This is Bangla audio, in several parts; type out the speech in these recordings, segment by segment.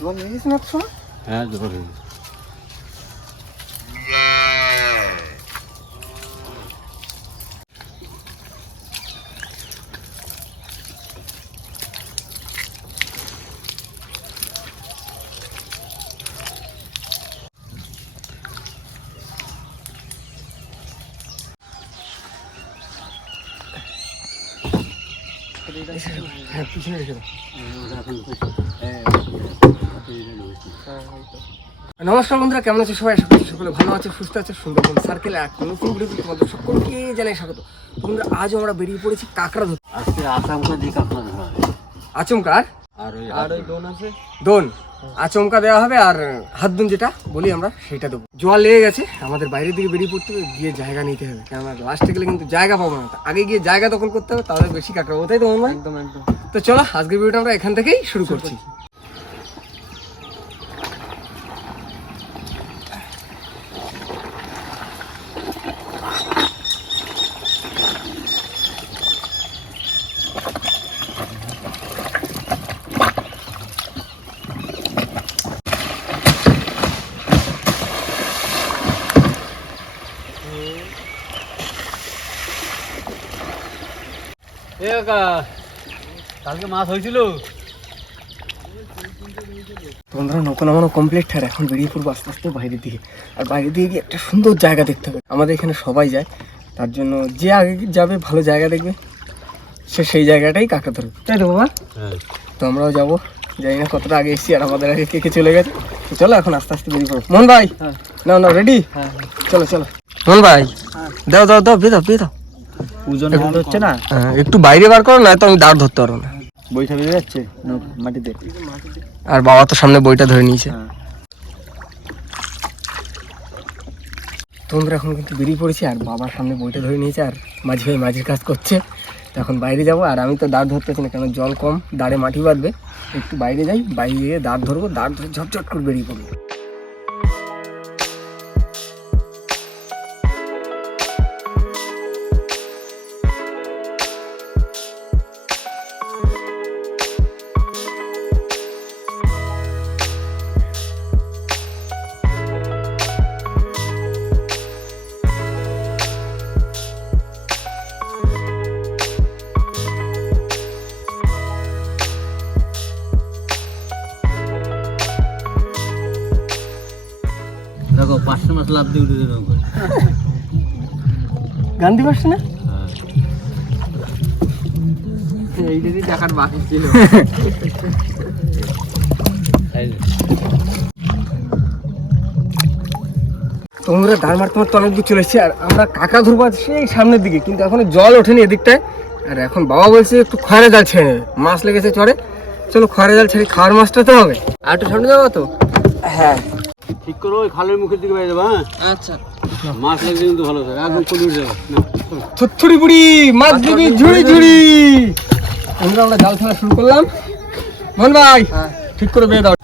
জল লেগেছে না তো? হ্যাঁ জল হ্যাঁ পিছনে রেখে দাও। নমস্কার বন্ধুরা, কেমন আছে সবাই? আশা করছি সকলে ভালো আছে, সুস্থ আছে। সুন্দরবন সার্কেল এক নতুন ভিডিওতে তোমাদের সকলকে জানাই স্বাগত। বন্ধুরা, আজও আমরা বেরিয়ে পড়েছি কাঁকড়া ধরতে। আজকে আচমকা দিয়ে কাঁকড়া ধরা হবে। আচমকা আর ওই দোন আছে, দোন আচমকা দেওয়া হবে, আর হাত দুন যেটা বলি আমরা সেটা দেবো। জল লেগে গেছে, আমাদের বাইরের দিকে বেরিয়ে পড়তে হবে, গিয়ে জায়গা নিতে হবে, কেননা লাস্টে গেলে কিন্তু জায়গা পাবো না। আগে গিয়ে জায়গা দখল করতে হবে, তাহলে বেশি কাঁকড়া পাবো, তাই তো মনে হয়? একদম একদম। তো চলো আজকের ভিডিওটা আমরা এখান থেকেই শুরু করছি। কালকে মাছ হয়েছিল। বন্ধুরা, নৌকা নামানো কমপ্লিট, আর এখন বেরিয়ে পড়বো আস্তে আস্তে বাইরের দিকে। আর বাইরের দিকে গিয়ে একটা সুন্দর জায়গা দেখতে হবে। আমাদের এখানে সবাই যায়, তার জন্য যে আগে যাবে ভালো জায়গা দেখবে সে সেই জায়গাটাই কাঁকড়া ধরবে, তাই তো বাবা? তো আমরাও যাবো, জানি না কতটা আগে এসেছি, আর আমাদের আগে কে কে চলে গেছে। তো চলো এখন আস্তে আস্তে বেরিয়ে পড়বো। মোহন ভাই, নাও নাও, রেডি? চলো চলো মোহন ভাই, দাও দাও দাও, বেদাও বেদাও। ওজন হচ্ছে না, একটু বাইরে বার করো, না তো আমি দাঁড় ধরতে পারবো না। বইটা বেরিয়ে যাচ্ছে মাটিতে। আর বাবা তো সামনে বইটা ধরে নিয়েছে। তোমরা এখন কিন্তু বেরিয়ে পড়েছি, আর বাবার সামনে বইটা ধরে নিয়েছে, আর মাঝি ভাই মাঝির কাজ করছে। তো এখন বাইরে যাবো, আর আমি তো দাঁড় ধরতেছি না, কারণ জল কম, দাঁড়ে মাটি বাঁধবে। একটু বাইরে যাই, বাইরে গিয়ে দাঁড় ধরবো, দাঁড় ধরে ঝটঝট করে বেরিয়ে পড়বো। দেখো 500 মাছ লাভ দিয়ে উঠে দিল। গান দিতে পারছি না, এইটারই দেখার বাকি ছিল। তোমরা দাঁড় মারতে মারতে অনেক দূর চলে এসেছি, আর আমরা কাঁকড়া ধরবো সেই সামনের দিকে, কিন্তু এখন জল ওঠেনি এদিকটায়। আর এখন বাবা বলছে একটু খয়রা জাল ছেড়ে নেবে, মাছ লেগেছে চরে। চলো খয়রা জাল ছেড়ে খাওয়ার মাছটা তো হবে। আর একটু সামনে যাবো তো? হ্যাঁ ঠিক করো, ওই খালের মুখের দিকে বাইরে যাবা। আচ্ছা, মাছ লাগছে কিন্তু ভালো থাকে, একদম কলি উঠে যাবে। থুড়ি বুড়ি মাছ দিবি ঝুড়ি ঝুড়ি। আমরা জাল ফেলা শুরু করলাম। মন ভাই, ঠিক করে বেয়ে দাও।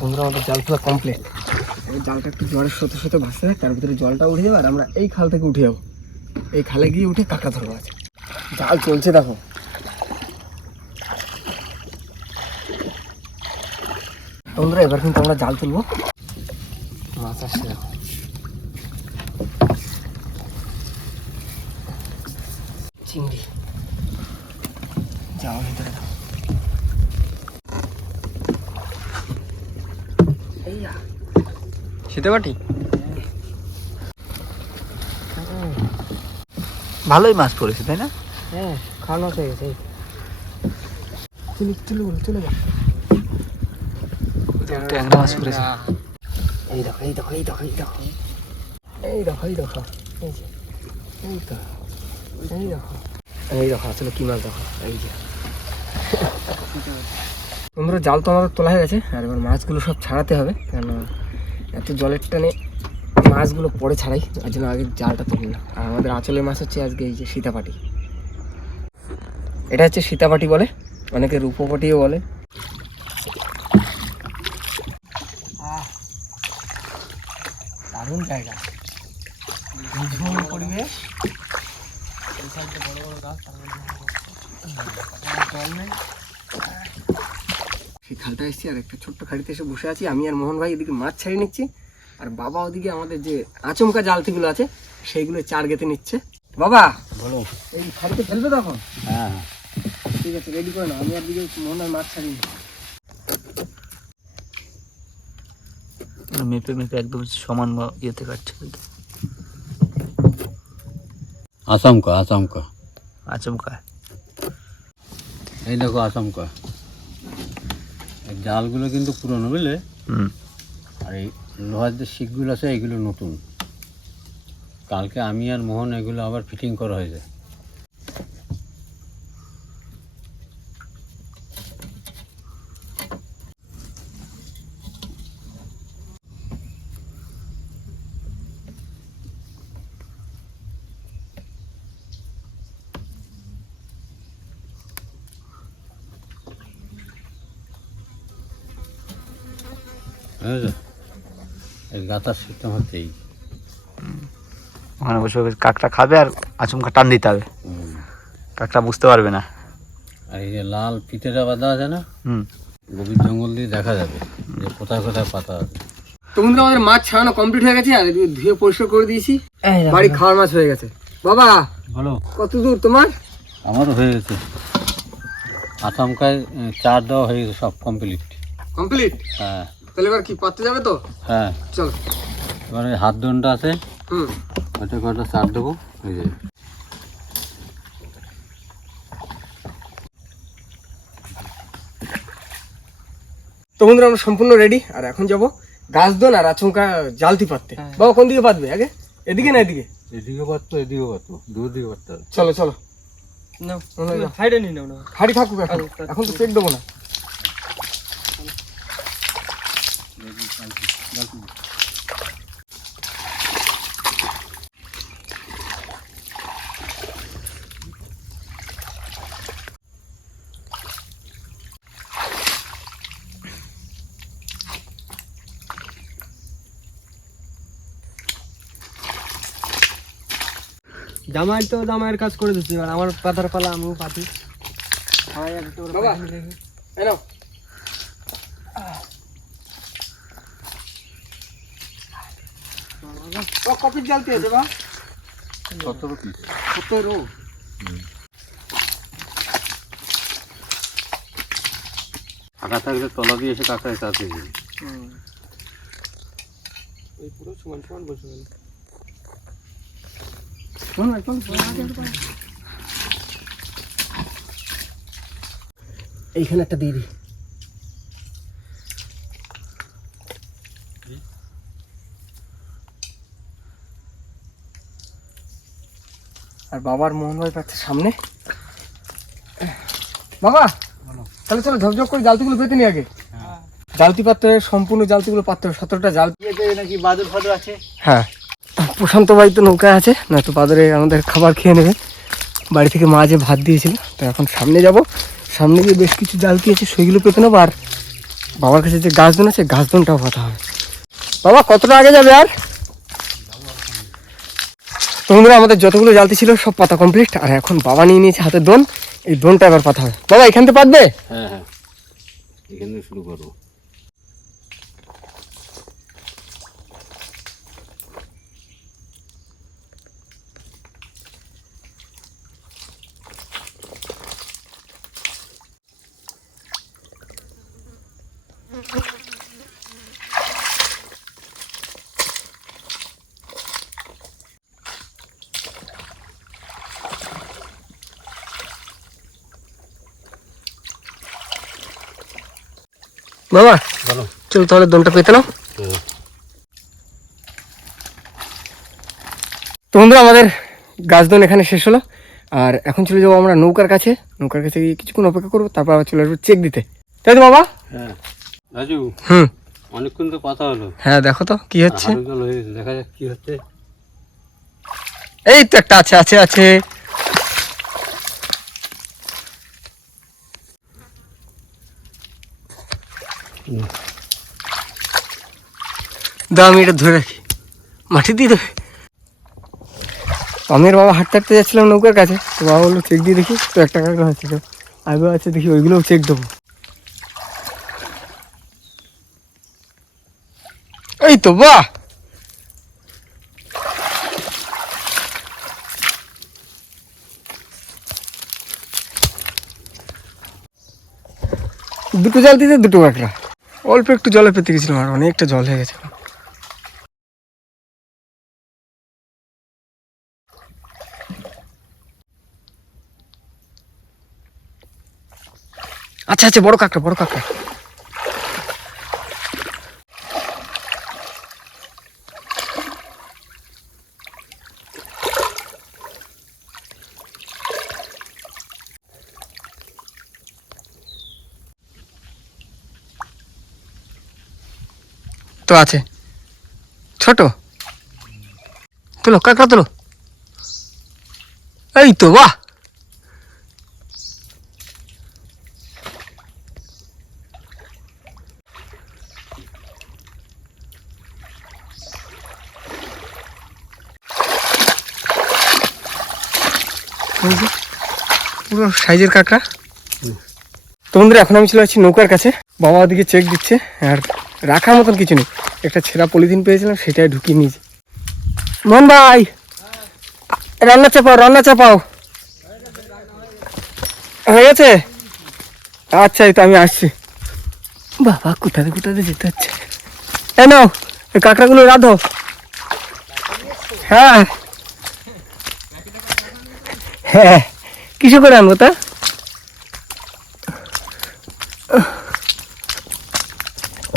বন্ধুরা, আমাদের জাল ফেলা কমপ্লিট। এই জালটা একটু জলের সাথে সাথে ভাসতে থাকে, তার ভিতরে জলটা উঠে যাবে, আর আমরা এই খাল থেকে উঠে যাবো। এই খালে গিয়ে উঠে কাঁকড়া ধরবো। আছে জাল চলছে, দেখো। বন্ধুরা, এবার কিন্তু আমরা জাল তুলবো। মাছ আসছে, দেখো। চিংড়ি, যাওয়া ভিতরে দাও। সেতে পাটি ভালোই মাছ পড়েছে, তাই না? হ্যাঁ, খাওয়ানো হয়ে গেছে। চলে চলে যা। ট্যাংরা মাছ পড়েছে। এই দেখো এই দেখো এই দেখো এই দেখো এই দেখো এই দেখো, এই যে এই তো এই দেখো এই দেখো, আসলে কি মাছ দেখো। এই যে বন্ধুরা, জাল তো আমাদের তোলা হয়ে গেছে, আর এবার মাছগুলো সব ছাড়াতে হবে, কেন এত জলের টানে মাছগুলো পরে ছাড়াই, তার জন্য আগে জালটা তুলি না। আর আমাদের আঁচলের মাছ হচ্ছে আজকে এই যে সীতাপাটি। এটা হচ্ছে সীতাপাটি বলে, অনেকে রূপপাটিও বলে। দারুণ জায়গা, নিঝুম পরিবেশ। এই সাইডে বড় বড় গাছ, সেই খালটা এসেছি আর একটা ছোট্ট খাড়িতে এসে বসে আছি। আমি আর মোহন ভাই এদিকে মাছ ছাড়িয়ে নিচ্ছি, আর বাবা ওদিকে আমাদের যে আচমকা জালতিগুলো আছে সেইগুলো চার গেতে নিচ্ছে। বাবা বলো। এই খাড়িতে ফেলবে তখন? হ্যাঁ ঠিক আছে, রেডি করে না। আমি আর দিকে মোহন আর মাছ ছাড়িয়ে নিই। মেপে মেপে একদম সমান ইয়েতে কাটছে। আচমকা আচমকা আচমকা। এই দেখো আচমকা। এই জালগুলো কিন্তু পুরনো, বুঝলে? আর এই লোহার যে শিকগুলো আছে এগুলো নতুন। কালকে আমি আর মোহন এগুলো আবার ফিটিং করা হয়েছে। এই গাতার সিস্টেম হচ্ছে এই। ওখানে বসে কাকটা খাবে আর আচমকা টান দিতে হবে, কাকটা বুঝতে পারবে না। আর এই যে লাল পিঠেটা বাঁধা আছে না, গভীর জঙ্গল দিয়ে দেখা যাবে যে কোথায় কোথায় পাতা আছে। তো বন্ধুরা আমাদের মাছ ছাড়ানো কমপ্লিট হয়ে গেছে, আর এদিকে ধুয়ে পরিষ্কার করে দিয়েছি। বাড়ি খাওয়ার মাছ হয়ে গেছে। বাবা বলো। কত দূর তোমার? আমারও হয়ে গেছে। আচমকায় চার দেওয়া হয়ে গেছে, সব কমপ্লিট। কমপ্লিট? হ্যাঁ। তাহলে এবার কি পাততে যাবে তো? হ্যাঁ চলো। এবারে হাত দণ্ডা আছে, হুম, ওটা কটা চার দেবো, হয়ে যাবে। তো বন্ধুরা আমরা সম্পূর্ণ রেডি, আর এখন যাবো গাছদন আর আচমকা জালতি পাততে। বাবা কোন দিকে পাতবে আগে, এদিকে না এদিকে? এদিকে পারতো, এদিকে পারতো, দুদিকে পারতো। চলো চলো, সাইডে নিয়ে নাও না, হাড়ি থাকুক এখন, এখন তো চেক দেবো না। জামাই তো জামাইয়ের কাজ করে দিচ্ছি, আর আমার পাতার পালা আমিও পাতি। বাবা এই নাও। কপির জালতি আছে বা 17 পিস। 17। ফাঁকা থাকলে তলা দিয়ে এসে কাকায় কাছে গিয়ে এই পুরো সমান সমান বসে গেল। এইখানে একটা দিয়ে দিই। আর বাবার মোহন ভাই পাচ্ছে সামনে। বাবা তাহলে চলো ঝকঝক করে জালতিগুলো পেতে নি আগে। জালতি পাততে হবে, সম্পূর্ণ জালতিগুলো পাততে হবে। 17টা জাল নাকি বাদুর ফাদুর আছে। হ্যাঁ, প্রশান্ত ভাই তো নৌকায় আছে, নয়তো বাজারে আমাদের খাবার খেয়ে নেবে। বাড়ি থেকে মা যে ভাত দিয়েছিল, তো এখন সামনে যাব, সামনে গিয়ে বেশ কিছু জালতি আছে সেইগুলো পেতে নেবো। আর বাবার কাছে যে গাছদন আছে গাছদনটাও পাতা হবে। বাবা কতটা আগে যাবে আর? তোমরা আমাদের যতগুলো জালতি ছিল সব পাতা কমপ্লিট, আর এখন বাবা নিয়ে নিয়েছে হাতে দোন। এই দোনটা এবার পাতা হবে। বাবা এখান থেকে পাতবে? হ্যাঁ হ্যাঁ, এখান থেকে শুরু করবো। বাবা বলো। চলো তাহলে দোনটা পেতে নাও। তো বন্ধুরা আমাদের গাছদন এখানে শেষ হলো, আর এখন চলে যাবো আমরা নৌকার কাছে। নৌকার কাছে গিয়ে কিছুক্ষণ অপেক্ষা করবো, তারপর আবার চলে আসবো চেক দিতে, তাই তো বাবা? হ্যাঁ রাজু, হুম অনেকক্ষণ তো কথা হলো। হ্যাঁ দেখো তো কি হচ্ছে। হারু জল হয়ে গেছে, দেখা যাক কি হচ্ছে। এই তো একটা আছে আছে আছে। দাও আমি এটা ধরে রাখি, মাটি দিয়ে দেবে। আমি আর বাবা হাঁটতে হাঁটতে যাচ্ছিলাম নৌকার কাছে, তো বাবা বললো চেক দিয়ে দেখি, তো একটা কাঁকড়া হচ্ছে, তো আগেও আছে দেখি ওইগুলোও চেক দেবো। এই তো বাহ, দুটো জাল দিতে দুটো কাঁকড়া। অল্প একটু জলে পেতে গেছিলাম, আর অনেকটা জল হয়ে গেছে। আচ্ছা আচ্ছা, বড় কাঁকড়া, বড় কাঁকড়া। তো আছে ছোট, তোলো কাঁকড়া তোলো। এই তো বাহ, পুরো সাইজের কাঁকড়া। তো বন্ধুরা, এখন আমি চলে যাচ্ছি নৌকার কাছে, বাবা ওদিকে চেক দিচ্ছে, আর রাখার মতন কিছু নেই। একটা ছেঁড়া পলিথিন পেয়েছিলাম, সেটাই ঢুকিয়ে নিয়েছি। মোহন ভাই, রান্না চাপাও, রান্না চাপাও। হয়ে গেছে? আচ্ছা, এই তো আমি আসছি। বাবা, কোথাতে কোথাতে যেতে হচ্ছে। এই নাও, এই কাঁকড়াগুলো রাঁধো। হ্যাঁ হ্যাঁ, কিসে করে আনবো তা?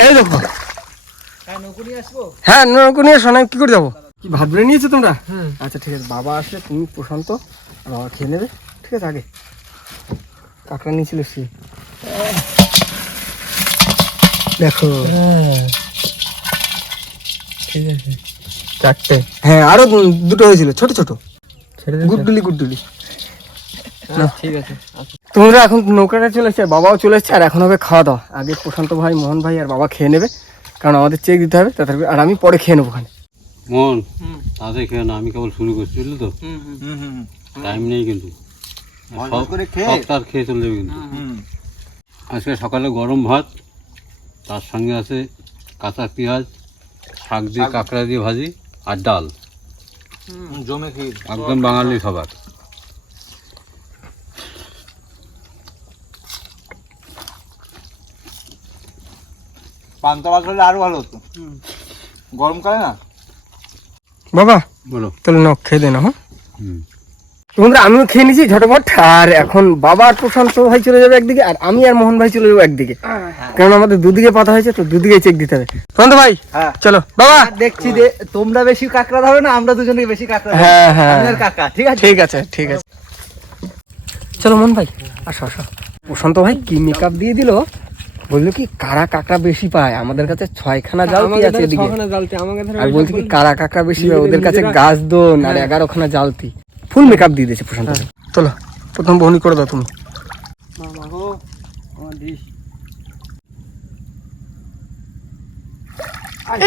এই দেখো, হ্যাঁ নৌকো নিয়ে আসো। না কি করে যাবো? কি ভাত বেড়ে নিয়েছো তোমরা? আচ্ছা ঠিক আছে, বাবা আসলে তুমি প্রশান্ত আর বাবা খেয়ে নেবে, ঠিক আছে? আগে কাঁকড়া নিয়েছিল সে, দেখো। ঠিক আছে, চারটে। হ্যাঁ, আরো দুটো হয়েছিল, ছোট ছোট, গুড্ডুলি গুড্ডুলি। ঠিক আছে, তোমরা এখন নৌকাটা চলে এসছে, বাবাও চলে এসছে, আর এখন হবে খাওয়া দাওয়া। আগে প্রশান্ত ভাই, মোহন ভাই আর বাবা খেয়ে নেবে, কারণ আমাদের চেক দিতে হবে, আর আমি পরে খেয়ে নেবো ওখানে। মন তাদের খেয়ে না, আমি কেবল শুরু করছি, বুঝলি তো? টাইম নেই কিন্তু, সব খেয়ে চলে যাবে কিন্তু। আজকে সকালে গরম ভাত, তার সঙ্গে আছে কাঁচা পেঁয়াজ, শাক দিয়ে কাঁকড়া দিয়ে ভাজি, আর ডাল। জমে খেয়ে একদম বাঙালি খাবার। পান্তা ভাত হলে আরো ভালো হতো গরমকালে না। বাবা বলো। তাহলে নাও, খেয়ে দে না। হ্যাঁ বন্ধুরা, আমিও খেয়ে নিয়েছি ঝটপট, আর এখন বাবা আর প্রশান্ত ভাই চলে যাবে একদিকে, আর আমি আর মোহন ভাই চলে যাবো একদিকে, কারণ আমাদের দুদিকে পাতা হয়েছে, তো দুদিকে চেক দিতে হবে। প্রশান্ত ভাই চলো। বাবা দেখছি তোমরা বেশি কাঁকড়া ধরো না, আমরা দুজনে বেশি কাঁকড়া ধরবো। হ্যাঁ হ্যাঁ, আমি আর কাকা, ঠিক আছে? ঠিক আছে ঠিক আছে, চলো মোহন ভাই আসো আসো। প্রশান্ত ভাই কি মেকআপ দিয়ে দিল, বললো কি কারা কাঁকড়া বেশি পায়, আমাদের কাছে 6খানা জালতি আছে এদিকে, আর বলছে কি কারা কাঁকড়া বেশি পায়, ওদের কাছে গাছ দোন আর 11খানা জালতি। ফুল মেকআপ দিয়ে দিয়েছে প্রশান্ত ভাই। চলো, প্রথম বহনি করে দাও তুমি।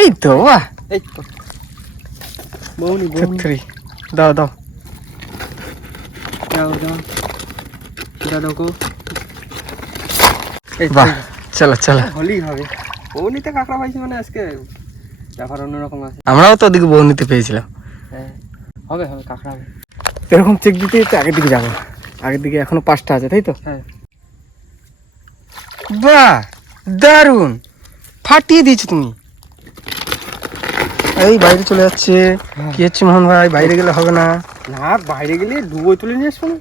এই তো বাহ, এই তো বউনি ছত্রি দাও দাও। যাও যাও, দাদুকো বাহ, চলো চলো। হলেই হবে। বউনিতে কাঁকড়া পাইছি মানে আজকে ব্যাপার অন্যরকম আছে। আমরাও তো ওদিকে বহনিতে পেয়েছিলাম। হ্যাঁ, হবে হবে, কাঁকড়া হবে। এরকম চেক দিতে দিতে আগের দিকে যাবো, আগের দিকে এখনো 5টা আছে, তাই তো? হ্যাঁ, বাহ, দারুন, ফাটিয়ে দিয়েছো তুমি। এই বাইরে চলে যাচ্ছে, কি হচ্ছে মোহন ভাই? বাইরে গেলে হবে না। না বাইরে গেলে ডুবো তুলে নিয়ে আসবো না।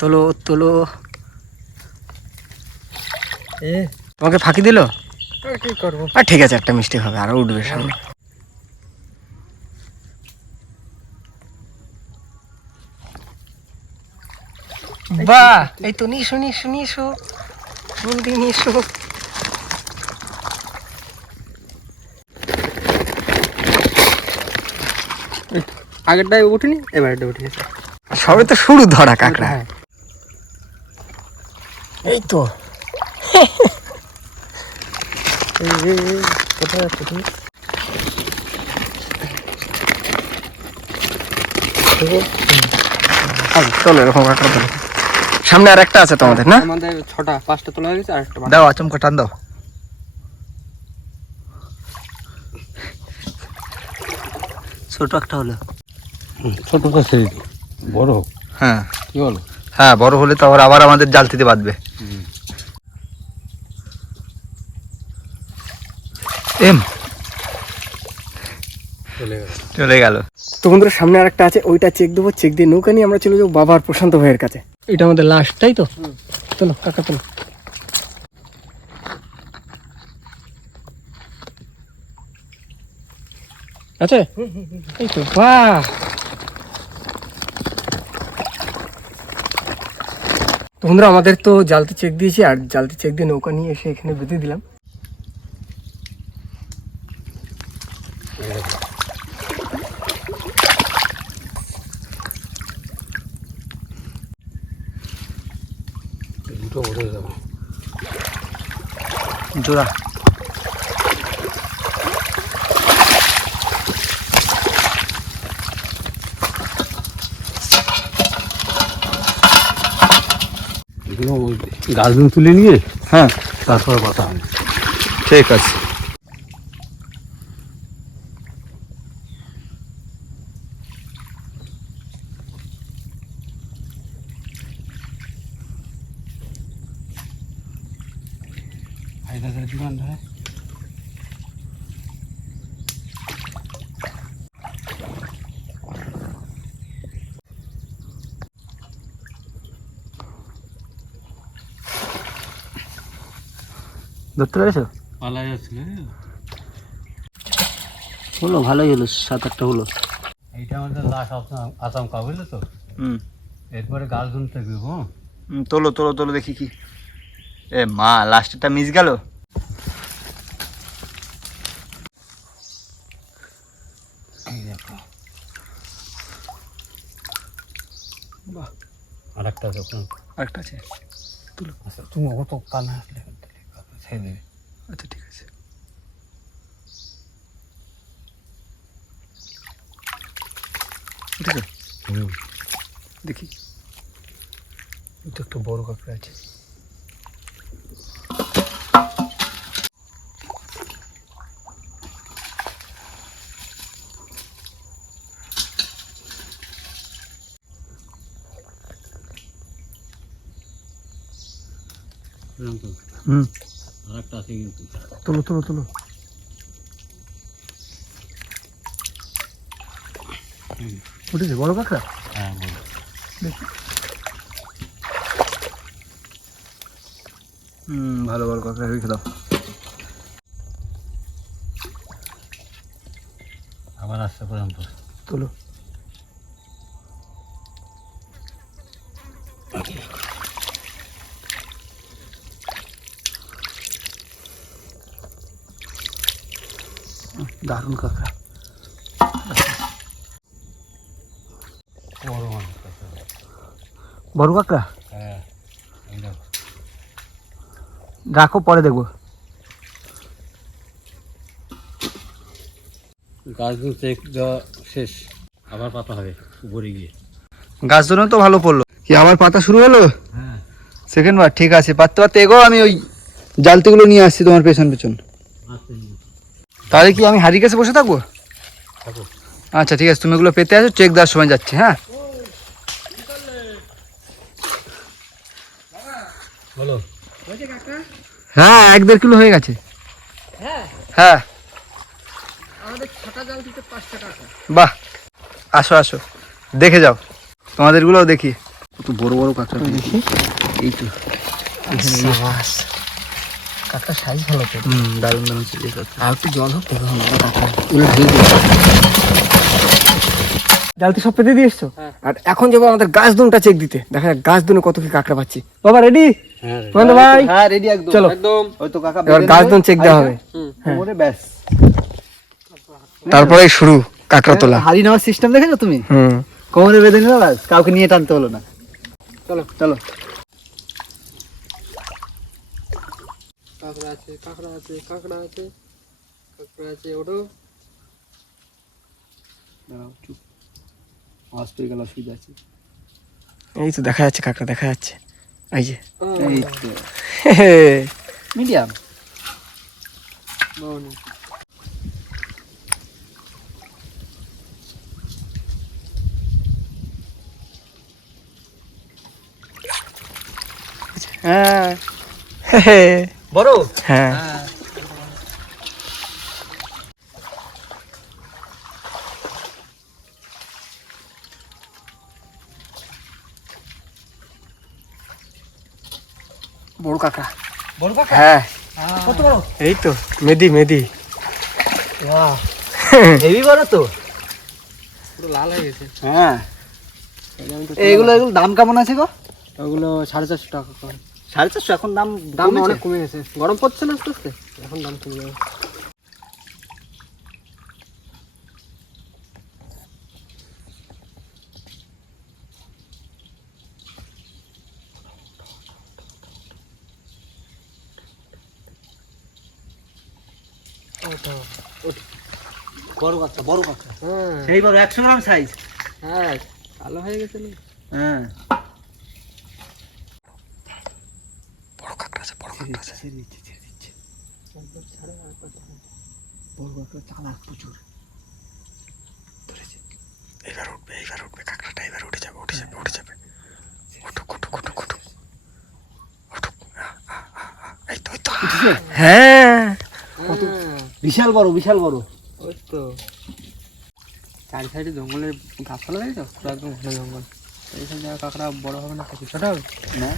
তোলো তোলো। এ তোমাকে ফাঁকি দিল? কি করবো? আর ঠিক আছে, একটা মিস্টেক হবে, আরো উঠবে সামনে। বাহ, এই তো নিশো নিশো নিশো, জলদি নিশো। আগেরটায় উঠিনি, এবারটা উঠে গেছে। সবে তো শুরু ধরা কাঁকড়া। এই তো কোথায় যাচ্ছে তুমি? চলো এরকম কাঁকড়া তোলো। সামনে আর একটা আছে তোমাদের না? আমাদের 6টা 5টা তোলা হয়ে গেছে আর একটা দাও আচমকা টান দাও। ছোট একটা হলো। ছোটটা ছেড়ে দিই, বড় হোক। হ্যাঁ কি বলো? হ্যাঁ, বড় হলে তো আবার আমাদের জালতিতে বাঁধবে। এম চলে গেল। তো বন্ধুরা সামনে আর একটা আছে, ওইটা চেক দেবো, চেক দিয়ে নৌকা নিয়ে আমরা চলে যাবো বাবার প্রশান্ত ভাইয়ের কাছে। এটা আমাদের লাস্ট, তাই তো? চলো কাকা চলো। আছে এই তো, বাহ। তো বন্ধুরা আমাদের তো জালতি চেক দিয়েছি, আর জালতি চেক দিয়ে নৌকা নিয়ে এসে এখানে বেঁধে দিলাম। দুটো বড় হয়ে যাবে। জোড়া এগুলো গাছগুলো তুলে নিয়ে হ্যাঁ তারপরে কথা হবে। ঠিক আছে। দোকান ধরে ধরতে পেরেছো? পালা যাচ্ছিল। হলো, ভালোই হলো, 7-8টা হলো। এইটা আমাদের লাস্ট আচমকা, বুঝলে তো? এরপরে গাছগুলো থাকবে। হ্যাঁ, তোলো তোলো তোলো দেখি কি। এ মা, লাস্টেরটা মিস গেল। আর একটা আছে ওখানে। আরেকটা আছে, আচ্ছা, তুমি অত কানা আসলে ছেড়ে দেবে। আচ্ছা ঠিক আছে। উঠেছো? দেখি, এটা একটা বড় কাঁকড়া আছে। আর একটা আছে কিন্তু। তোলো তোলো তোলো। উঠেছে বড় কাঁকড়া? হ্যাঁ, বলো। দেখি। ভালো বড় কাঁকড়া, রেখে দাও। আবার আসতে পর্যন্ত তোলো। দারুণ কাঁকড়া। বড় মানুষ আছে। বড় কাঁকড়া? হ্যাঁ, এই দেখো। রাখো, পরে দেখবো। গাছগুলো চেক দেওয়া শেষ, আবার পাতা হবে উপরে গিয়ে। গাছ জন্য তো ভালো পড়লো। কি আবার পাতা শুরু হলো? হ্যাঁ, সেকেন্ড বার, ঠিক আছে। পাততে পাততে এগো, আমি ওই জালতিগুলো নিয়ে আসছি তোমার পেছন পেছন। আচ্ছা, তাহলে কি আমি হাড়ি কাছে বসে থাকবো? থাকো। আচ্ছা ঠিক আছে, তুমি এগুলো পেতে আসো, চেক দেওয়ার সময় যাচ্ছি। হ্যাঁ বলো। হ্যাঁ, 1-1.5 কিলো হয়ে গেছে। হ্যাঁ, আমাদের 6টা জালতিতে 5টা কাঁকড়া। বাহ, আসো আসো, দেখে যাও। তোমাদেরগুলোও দেখি। কত বড় বড় কাঁকড়া দেখি। এই তো কাঁকড়া সাইজ ভালো তো। দারুণ দারুণ সাইজের কাঁকড়া। আর একটু জল হোক তখন কাঁকড়া এগুলো ঢেলে দিই। জালতি সব পেতে দিয়ে এসছো? আর এখন যাবো আমাদের গাছ দুনটা চেক দিতে, দেখা যাক গাছ দুনে কত কি কাঁকড়া পাচ্ছি। বাবা রেডি? হ্যাঁ, বন্ধু ভাই হ্যাঁ রেডি একদম। চলো, একদম ওই তো কাকা এবার গাছ দুন চেক দেওয়া হবে। কোমরে ব্যাস। তারপরে শুরু কাঁকড়া তোলা। হাড়ি নেওয়ার সিস্টেম দেখেছো তুমি? হুম, কোমরে বেঁধে নিলে ব্যাস, কাউকে নিয়ে টানতে হলো না। চলো চলো। কাঁকড়া আছে, কাঁকড়া আছে, কাঁকড়া আছে, কাঁকড়া আছে। ওঠো। দাঁড়াও, চুপ। আওয়াজ পেয়ে গেল, অসুবিধা আছে। এই তো দেখা যাচ্ছে কাঁকড়া, দেখা যাচ্ছে, এই যে এই তো মিডিয়াম। হ্যাঁ বড়? হ্যাঁ বড় কাঁকড়া। বড় কাকা? হ্যাঁ কত বড়? এই তো মেদি মেদি। বাহ, হেভি বড় তো। পুরো লাল হয়ে গেছে। হ্যাঁ, এইগুলো এগুলো দাম কেমন আছে গো? ওগুলো 450 টাকা করে। 450? এখন দাম দাম কমেছে? অনেক কমে গেছে, গরম পড়ছে না আস্তে আস্তে, এখন দাম কমে যাবে। বড় কাকা, বড় কাকা। হ্যাঁ সেই বড় 100 গ্রাম সাইজ। হ্যাঁ ভালো হয়ে গেছে না? হ্যাঁ, বড় কাঁকড়া আছে, বড় কাঁকড়া আছে। ছেড়ে দিচ্ছে, ছেড়ে দিচ্ছে। বড় কাকা চালাক প্রচুর। ধরেছে। এবার উঠবে, এবার উঠবে কাঁকড়াটা, এবার উঠে যাবে, উঠে যাবে, উঠে যাবে। উঠুক উঠুক উঠুক উঠুক উঠুক। এই তো, এই তো। হ্যাঁ বিশাল বড়, বিশাল বড়। ওই তো চারি সাইডে জঙ্গলের গাছপালা দেখছো, পুরো একদম ঘন জঙ্গল। এই সব জায়গায় কাঁকড়া বড় হবে না, কিছু ছোট হবে না,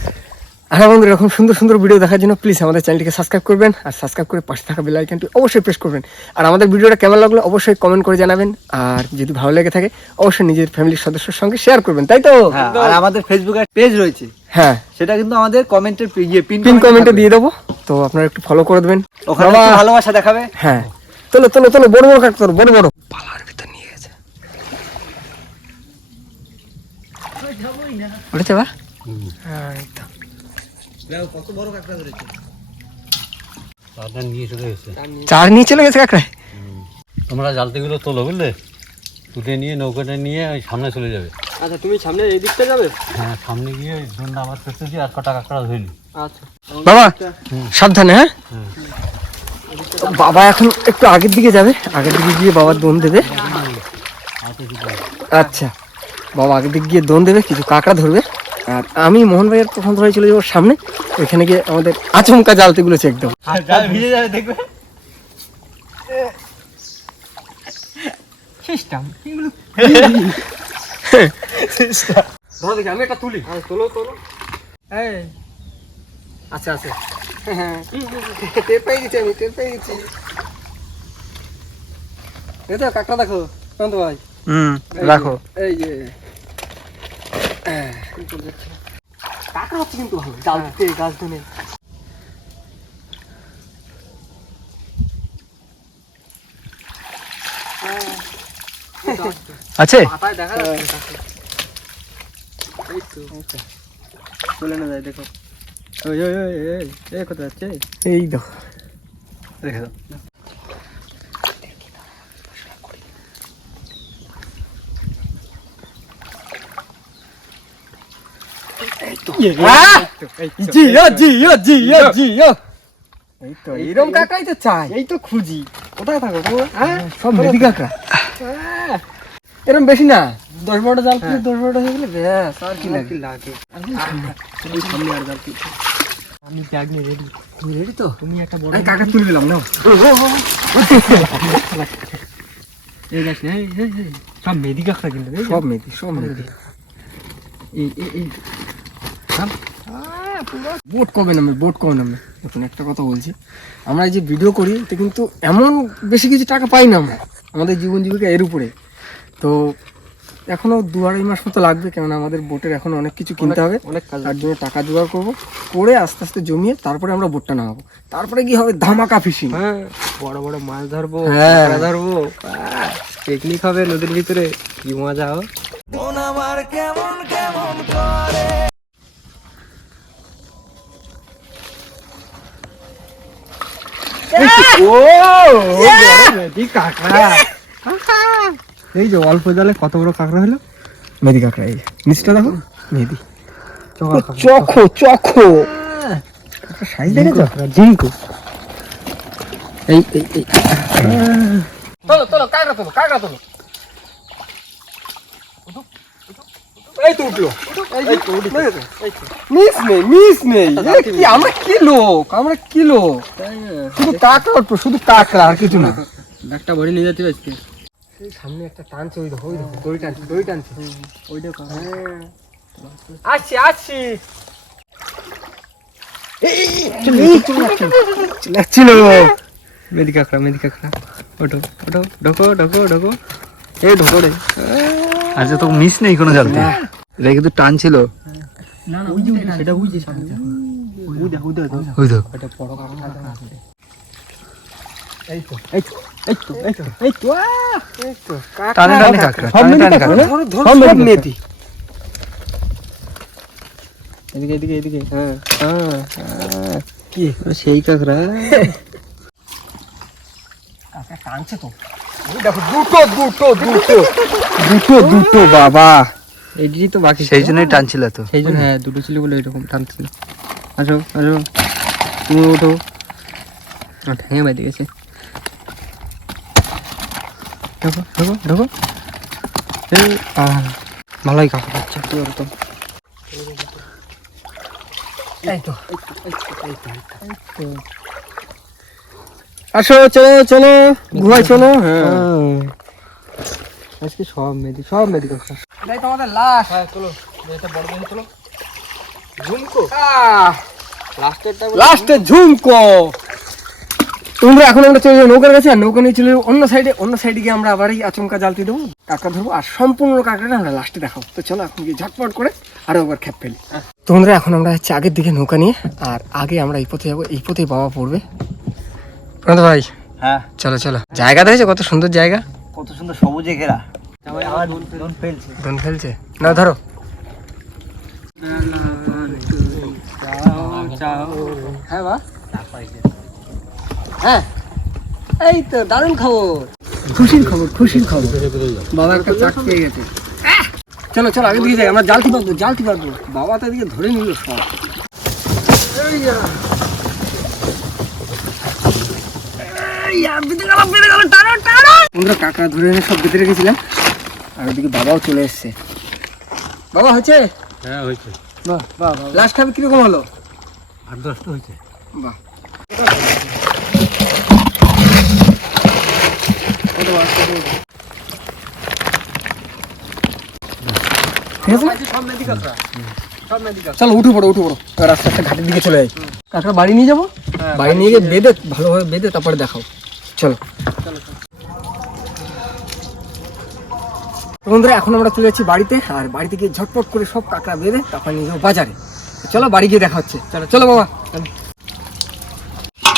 হ্যাঁ বন্ধুরা, এরকম সুন্দর সুন্দর ভিডিও দেখার জন্য প্লিজ আমাদের চ্যানেলটিকে সাবস্ক্রাইব করবেন, আর সাবস্ক্রাইব করে পাশে থাকা বেল আইকনটি অবশ্যই প্রেস করবেন। আর আমাদের ভিডিওটা কেমন লাগলো অবশ্যই কমেন্ট করে জানাবেন, আর যদি ভালো লেগে থাকে অবশ্যই নিজের ফ্যামিলির সদস্যের সঙ্গে শেয়ার করবেন, তাই তো? হ্যাঁ, আর আমাদের ফেসবুকে পেজ রয়েছে, হ্যাঁ, সেটা কিন্তু আমাদের কমেন্টের পিন কমেন্টে দিয়ে দেবো, তো আপনারা একটু ফলো করে দেবেন। ওখানে বাবা, একটু ভালোবাসা দেখাবে। হ্যাঁ, চলো চলো চলো, বড় বড় কাঁকড়া তোর, বড় বড় পালার ভিতর নিয়ে গেছে। উঠেছে বা? হ্যাঁ, এই তো। কত বড় কাঁকড়া ধরেছে। তাদের নিয়ে চলে গেছে। চার নিয়ে চলে গেছে কাঁকড়ায়। তোমরা জালতিগুলো তোলো বুঝলে, তুলে নিয়ে নৌকাটা নিয়ে ওই সামনে চলে যাবে। আচ্ছা তুমি সামনে এই দিকটা যাবে? হ্যাঁ, সামনে গিয়ে ওই দোনটা আবার করতে দিয়ে আর কটা কাঁকড়া ধরলি। আচ্ছা বাবা সাবধানে, হ্যাঁ। বাবা এখন একটু আগের দিকে যাবে, আগের দিকে গিয়ে বাবা দোন দেবে। আচ্ছা, বাবা আগের দিকে গিয়ে দোন দেবে, কিছু কাঁকড়া ধরবে, আর আমি মোহন ভাইয়ের প্রথম ধরে চলে যাবো সামনে, ওইখানে গিয়ে আমাদের আচমকা জালতিগুলো চেক দেবো। আর ভিজে যাবে দেখবে। সিস্টেম ধরো দেখি, আমি একটা তুলি। তোলো তোলো। এই আচ্ছা আচ্ছা, হ্যাঁ টের পেয়ে গেছি, আমি টের পেয়ে গেছি। এই তো কাঁকড়া দেখো কান্ত ভাই, রাখো। এই যে কাঁকড়া হচ্ছে কিন্তু ভালো, জাল দিতে গাছ ধরে। আছে, পাতায় দেখা যাচ্ছে কাঁকড়া। এই তো চলে না যায়, দেখো। ওই ওই ওই ওই, এই কোথায় যাচ্ছে? এই দেখো, রেখে দাও। এই তো এরকম কাঁকড়াই তো চাই, এই তো খুঁজি, কোথায় থাকো গো? হ্যাঁ সব মেদি কাঁকড়া। এরকম বেশি না, 10-12টা জাল ফেলে 10-12টা হয়ে গেলে ব্যাস, আর কি লাগে। লাগে ওই সামনে আর জাল কি, আমি ব্যাগ নিয়ে রেডি। তুমি রেডি তো? তুমি একটা বড় আমি কাঁকড়া তুলে দিলাম না। এই গাছ নেই, সব মেদি কাঁকড়া কিন্তু, সব মেদি, সব মেদি। এই এই এই বোট কবে নামে, বোট কবে নামে। দেখুন একটা কথা বলছি, আমরা এই যে ভিডিও করি এতে কিন্তু এমন বেশি কিছু টাকা পাই না আমরা, আমাদের জীবন জীবিকা এর উপরে। তো এখনো 2-2.5 মাস মতো লাগবে, কেননা আমাদের বোটের এখন অনেক কিছু কিনতে হবে, অনেক কাজ। তার জন্য টাকা জোগাড় করবো, করে আস্তে আস্তে জমিয়ে তারপরে আমরা বোটটা নামাবো, তারপরে কি হবে ধামাকা ফিশিং। হ্যাঁ বড় বড় মাছ ধরবো, হ্যাঁ। কাঁকড়া ধরবো, পিকনিক হবে নদীর ভিতরে, কি মজা হবে। কাঁকড়া, এই যে অল্প জলে কত বড় কাঁকড়া হলো। মেদি কাঁকড়া, এই নিচটা দেখো, মেদি চখো চখো সাইজ দেখেছো, ঝিঙ্কু। এই এই এই তোলো তোলো কাঁকড়া তোলো, কাঁকড়া তোলো। এই তো উঠলো, এই তো উঠলো, মিস নেই, মিস নেই। কি আমরা কি লোক, আমরা কি লোক, শুধু কাঁকড়া উঠবো, শুধু কাঁকড়া আর কিছু না। একটা বড়ি নিয়ে যেতে পারছি। এই সামনে একটা টানছে, ওই দেখো, ওই দেখো, দড়ি টানছে, দড়ি টানছে, ওই দেখো। হ্যাঁ আসছি আসছি, ছিল মেদি কাঁকড়া, মেদি কাঁকড়া। ওঠো ওঠো, ঢোকো ঢোকো ঢোকো, এই ঢোকো রে। আচ্ছা তো মিস নেই কোনো জালতে, এটা কিন্তু টান ছিল। না না ওই যে সেটা, ওই যে সামনে ওই দেখো, ওই দেখো, ওই তো এটা বড় কাঁকড়া আছে। এই তো এই তো এই তো এই তো এই তো, এই তো টানে টানে কাঁকড়া, সব টানে মেদি টানে কাঁকড়া, কাঁকড়া। সব মেদি। এদিকে এদিকে এদিকে, হ্যাঁ হ্যাঁ, কি সেই কাঁকড়া, কাঁকড়া টানছে তো। ওই দেখো দুটো দুটো দুটো দুটো দুটো, বাবা এইটি তো বাকি, সেই জন্যই টানছিল তো। সেই জন্য। হ্যাঁ দুটো ছিল বলে এরকম টানছিল। আসো আসো, তুমি ওঠো। ঠেঙে বাইতে গেছে, ঢোকো ঢোকো ঢোকো। এই ভালোই কাঁকড়া হচ্ছে একদম। এই তো আসো, চলো চলো গুহায় চলো। হ্যাঁ আজকে সব মেদি, সব মেদি কাঁকড়া। এটাই তো আমাদের লাশ। হ্যাঁ চলো, এটা বড় দিন চলো। ঝুমকো, লাস্টের ঝুমকো। তোমরা এখন আমরা চলে যাবো নৌকার কাছে, আর নৌকা নিয়ে চলে যাবো অন্য সাইডে। অন্য সাইডে গিয়ে আমরা আবার আচমকা জালতি দেবো, কাঁকড়া ধরবো, আর সম্পূর্ণ কাঁকড়াটা আমরা লাস্টে দেখাবো। তো চলো এখন গিয়ে ঝটপট করে আরো একবার খ্যাপ ফেলি। তোমরা এখন আমরা হচ্ছে আগের দিকে নৌকা নিয়ে, আর আগে আমরা এই পথে যাবো, এই পথেই বাবা পড়বে। প্রণত ভাই, হ্যাঁ চলো চলো। জায়গা দেখেছো কত সুন্দর জায়গা, কত সুন্দর সবুজে ঘেরা। আমার দোন ফেলছে। দোন ফেলছে না, ধরো। হ্যাঁ বা, হ্যাঁ এই তো দারুণ খবর, খুশির খবর, খুশির খবর। বাবা একটা চাক পেয়ে গেছে। চলো চলো আগে দিকে যাই, আমরা জালতি পাবো, জালতি পাবো। বাবা তো এদিকে ধরে নিল সব। বন্ধুরা কাঁকড়া ধরে এনে সব বেঁধে রেখেছিলাম, আর ওদিকে বাবাও চলে এসছে। বাবা হয়েছে? হ্যাঁ হয়েছে, বাহ বাহ, লাস্ট খাবে কিরকম হলো? 8-10টা হয়েছে। বাহ, চলো উঠে পড়ো, উঠে পড়ো। রাস্তা একটা ঘাটের দিকে চলে যাই, কাঁকড়া বাড়ি নিয়ে যাবো, বাড়ি নিয়ে গিয়ে বেঁধে ভালোভাবে বেঁধে তারপরে দেখাও। চলো বন্ধুরা, এখন আমরা চলে যাচ্ছি বাড়িতে, আর বাড়িতে গিয়ে ঝটপট করে সব কাঁকড়া বেঁধে তারপর নিয়ে যাবো বাজারে। চলো বাড়ি গিয়ে দেখা হচ্ছে। চলো চলো বাবা, চলো।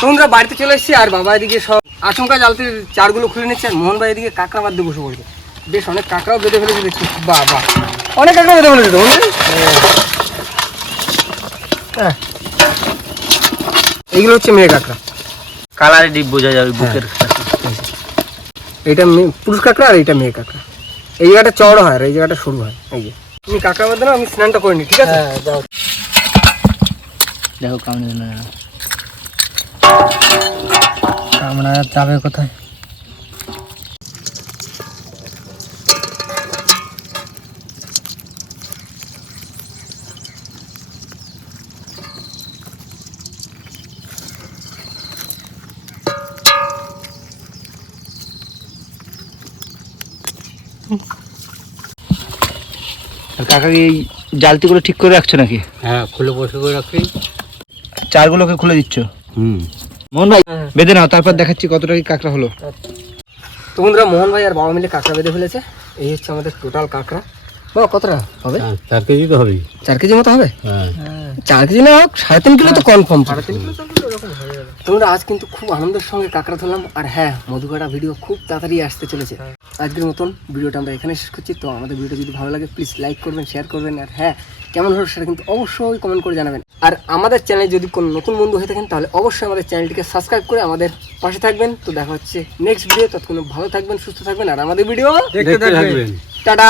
তোমরা বাড়িতে চলে এসেছি, আর বাবা এদিকে সব আচমকা জালতে চারগুলো খুলে নিচ্ছে, আর মোহন ভাই এদিকে কাঁকড়া বাদ দিয়ে বসে পড়ছে। বেশ অনেক কাঁকড়াও বেঁধে ফেলেছে দেখছি, বাবা অনেক কাঁকড়া বেঁধে ফেলেছে তো। হ্যাঁ এইগুলো হচ্ছে মেয়ে কাঁকড়া, কালারে ডিপ বোঝা যাবে বুকের। এইটা পুরুষ কাঁকড়া আর এইটা মেয়ে কাঁকড়া। এই জায়গাটা চড় হয় আর এই জায়গাটা সরু হয়। এই যে তুমি কাঁকড়া বাঁধো না, আমি স্নানটা করে নি, ঠিক আছে? যাও। দেখো কামড়ে না, কামড়া যাবে কোথায়? আর কাকা কি এই জালতিগুলো ঠিক করে রাখছো নাকি? হ্যাঁ খুলে বসে করে রাখি। চারগুলোকে খুলে দিচ্ছ? মোহন ভাই বেঁধে নাও, তারপর দেখাচ্ছি কতটা কি কাঁকড়া হলো। তো বন্ধুরা, মোহন ভাই আর বাবা মিলে কাঁকড়া বেঁধে ফেলেছে। এই হচ্ছে আমাদের টোটাল কাঁকড়া। বাবা কতটা হবে? 4 কেজি তো হবেই। 4 কেজি মতো হবে। হ্যাঁ 4 কেজি না হোক, 3.5 কিলো তো কনফার্ম। 3.5 কিলো তোমরা আজ কিন্তু খুব আনন্দের সঙ্গে কাঁকড়া ধরলাম। আর হ্যাঁ, মধুকাটা ভিডিও খুব তাড়াতাড়ি আসতে চলেছে। আজকের মতন ভিডিওটা আমরা এখানে শেষ করছি। তো আমাদের ভিডিও যদি ভালো লাগে প্লিজ লাইক করবেন, শেয়ার করবেন, আর হ্যাঁ কেমন হলো সেটা কিন্তু অবশ্যই কমেন্ট করে জানাবেন। আর আমাদের চ্যানেলে যদি কোনো নতুন বন্ধু হয়ে থাকেন তাহলে অবশ্যই আমাদের চ্যানেলটিকে সাবস্ক্রাইব করে আমাদের পাশে থাকবেন। তো দেখা হচ্ছে নেক্সট ভিডিও, ততক্ষণ ভালো থাকবেন, সুস্থ থাকবেন, আর আমাদের ভিডিও দেখতে থাকবেন। টাটা।